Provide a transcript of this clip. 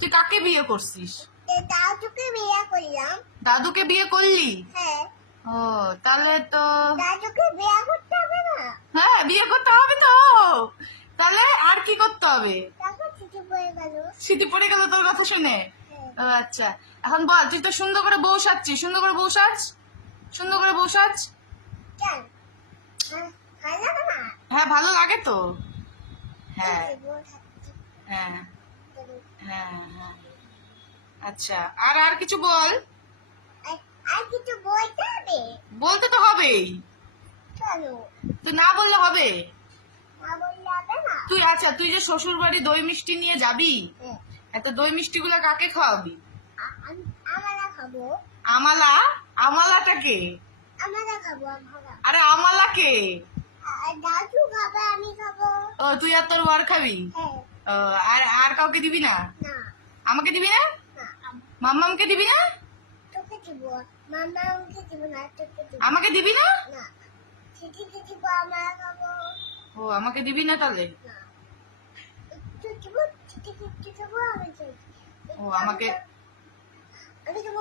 তুই কাকে বিয়ে করছিস? দাদুকে বিয়ে করলাম। দাদুকে বিয়ে করলি? হ্যাঁ। ও তাহলে তো দাদুকে বিয়ে করতে হবে না? হ্যাঁ, বিয়ে করতে হবে তো। তাহলে আর কি করতে হবে? তারপর ছুটি পড়ে গেল। স্মৃতি পড়ে গেল তোর কথা শুনে? হ্যাঁ। ও আচ্ছা, এখন বল, তুই তো সুন্দর করে বউ সাজছিস, সুন্দর করে বউ সাজ, সুন্দর করে বউ সাজ। কেন? ভালো লাগে না? হ্যাঁ, ভালো লাগে তো। হ্যাঁ এই যে বউ থাকছে। হ্যাঁ হ্যাঁ হ্যাঁ। আচ্ছা, আর আর কিছু বল। আর কিছু বলতে হবে? বলতে তো হবেই, চলো। তুই না বললে হবে? না বললে হবে না? তুই আচ্ছা, তুই যে শ্বশুর বাড়ি দই মিষ্টি নিয়ে যাবি, হ্যাঁ। এত দই মিষ্টি গুলা কাকে খাওয়াবি? আমরা খাবো। আমালা? আমালাটাকে? আমরা খাবো আমরা। আরে আমালাকে? আর দাদু খাবে, আমি খাবো। ও তুই আর তোর ওয়ার খাবি? হ্যাঁ। ও, আর আর কাউকে দিবি না? না। আমাকে দিবি না? না। মাম্মামকে দিবি না? তোকে দিব। মামা আমাকে দিব না, তোকে দিব। আমাকে দিবি না? না। চিঠি দিব, আমরা খাবো। ও আমাকে দিবি না তাহলে? না। একটু দিব, চিঠি দিব, আমি খাবো। ও আমাকে আমি দেবো